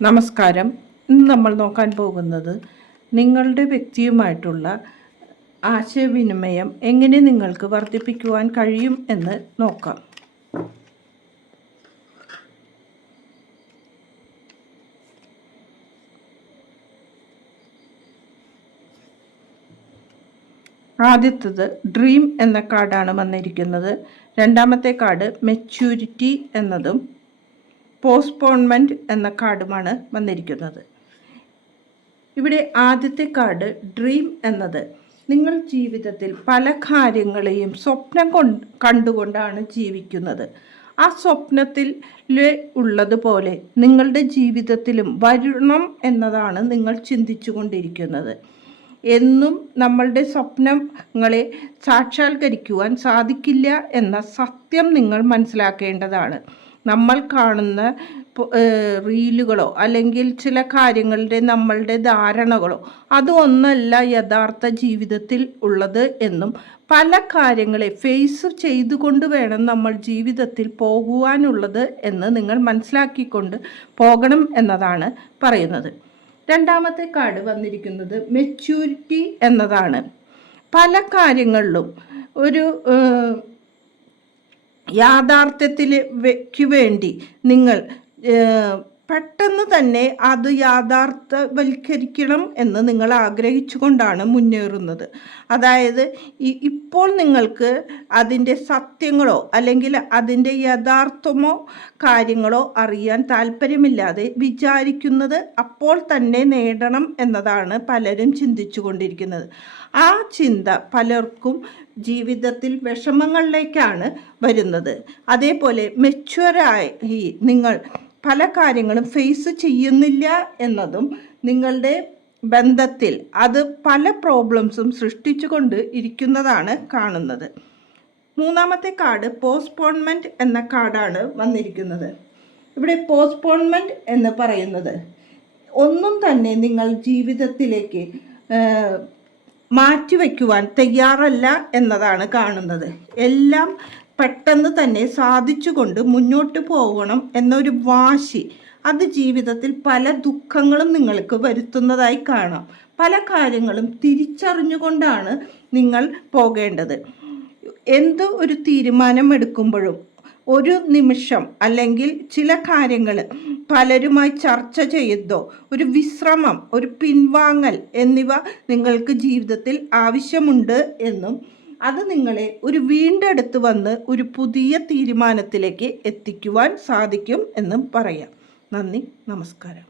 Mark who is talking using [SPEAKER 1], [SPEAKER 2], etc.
[SPEAKER 1] നമസ്കാരം. ഇന്ന് നമ്മൾ നോക്കാൻ പോകുന്നത് നിങ്ങളുടെ വ്യക്തിയുമായിട്ടുള്ള ആശയവിനിമയം എങ്ങനെ നിങ്ങൾക്ക് വർദ്ധിപ്പിക്കുവാൻ കഴിയും എന്ന് നോക്കാം. ആദ്യത്തത് ഡ്രീം എന്ന കാർഡാണ് വന്നിരിക്കുന്നത്. രണ്ടാമത്തെ കാർഡ് മെച്യൂരിറ്റി എന്നതും പോസ്റ്റ്പോൺമെന്റ് എന്ന കാർഡുമാണ് വന്നിരിക്കുന്നത്. ഇവിടെ ആദ്യത്തെ കാർഡ് ഡ്രീം എന്നത് നിങ്ങൾ ജീവിതത്തിൽ പല കാര്യങ്ങളെയും സ്വപ്നം കൊണ്ട് കണ്ടുകൊണ്ടാണ് ജീവിക്കുന്നത്. ആ സ്വപ്നത്തിൽ ഉള്ളതുപോലെ നിങ്ങളുടെ ജീവിതത്തിലും വരണം എന്നതാണ് നിങ്ങൾ ചിന്തിച്ചു കൊണ്ടിരിക്കുന്നത് എന്നും നമ്മളുടെ സ്വപ്നങ്ങളെ സാക്ഷാത്കരിക്കുവാൻ സാധിക്കില്ല എന്ന സത്യം നിങ്ങൾ മനസ്സിലാക്കേണ്ടതാണ്. നമ്മൾ കാണുന്ന റീലുകളോ അല്ലെങ്കിൽ ചില കാര്യങ്ങളുടെ നമ്മളുടെ ധാരണകളോ അതൊന്നല്ല യഥാർത്ഥ ജീവിതത്തിൽ ഉള്ളത് എന്നും പല കാര്യങ്ങളെ ഫേസ് ചെയ്തുകൊണ്ട് വേണം നമ്മൾ ജീവിതത്തിൽ പോകുവാനുള്ളത് എന്ന് നിങ്ങൾ മനസ്സിലാക്കിക്കൊണ്ട് പോകണം എന്നതാണ് പറയുന്നത്. രണ്ടാമത്തെ കാർഡ് വന്നിരിക്കുന്നത് മെച്യൂരിറ്റി എന്നതാണ്. പല കാര്യങ്ങളിലും ഒരു യാഥാർത്ഥ്യത്തിലേക്ക് വേണ്ടി നിങ്ങൾ പെട്ടെന്ന് തന്നെ അത് യാഥാർത്ഥ്യവൽക്കരിക്കണം എന്ന് നിങ്ങൾ ആഗ്രഹിച്ചുകൊണ്ടാണ് മുന്നേറുന്നത്. അതായത് ഇപ്പോൾ നിങ്ങൾക്ക് അതിന്റെ സത്യങ്ങളോ അല്ലെങ്കിൽ അതിന്റെ യഥാർത്ഥമോ കാര്യങ്ങളോ അറിയാൻ താല്പര്യമില്ലാതെ വിചാരിക്കുന്നത് അപ്പോൾ തന്നെ നേടണം എന്നതാണ് പലരും ചിന്തിച്ചു കൊണ്ടിരിക്കുന്നത് ആ ചിന്ത പലർക്കും ജീവിതത്തിൽ വിഷമങ്ങളിലേക്കാണ് വരുന്നത്. അതേപോലെ മെച്വറായി നിങ്ങൾ പല കാര്യങ്ങളും ഫേസ് ചെയ്യുന്നില്ല എന്നതും നിങ്ങളുടെ ബന്ധത്തിൽ അത് പല പ്രോബ്ലംസും സൃഷ്ടിച്ചുകൊണ്ട് ഇരിക്കുന്നതാണ് കാണുന്നത്. മൂന്നാമത്തെ കാർഡ് പോസ്റ്റ്പോൺമെന്റ് എന്ന കാർഡാണ് വന്നിരിക്കുന്നത്. ഇവിടെ പോസ്റ്റ്പോൺമെന്റ് എന്ന് പറയുന്നത് ഒന്നും തന്നെ നിങ്ങൾ ജീവിതത്തിലേക്ക് മാറ്റിവെക്കുവാൻ തയ്യാറല്ല എന്നതാണ് കാണുന്നത്. എല്ലാം പെട്ടെന്ന് തന്നെ സാധിച്ചുകൊണ്ട് മുന്നോട്ട് പോകണം എന്നൊരു വാശി അത് ജീവിതത്തിൽ പല ദുഃഖങ്ങളും നിങ്ങൾക്ക് വരുത്തുന്നതായി കാണാം. പല കാര്യങ്ങളും തിരിച്ചറിഞ്ഞുകൊണ്ടാണ് നിങ്ങൾ പോകേണ്ടത്. എന്ത് ഒരു തീരുമാനം എടുക്കുമ്പോഴും ഒരു നിമിഷം അല്ലെങ്കിൽ ചില കാര്യങ്ങൾ പലരുമായി ചർച്ച ചെയ്തോ ഒരു വിശ്രമം ഒരു പിൻവാങ്ങൽ എന്നിവ നിങ്ങൾക്ക് ജീവിതത്തിൽ ആവശ്യമുണ്ട് എന്നും അത് നിങ്ങളെ ഒരു വീണ്ടെടുത്ത് വന്ന് ഒരു പുതിയ തീരുമാനത്തിലേക്ക് എത്തിക്കുവാൻ സാധിക്കും എന്നും പറയാം. നന്ദി നമസ്കാരം.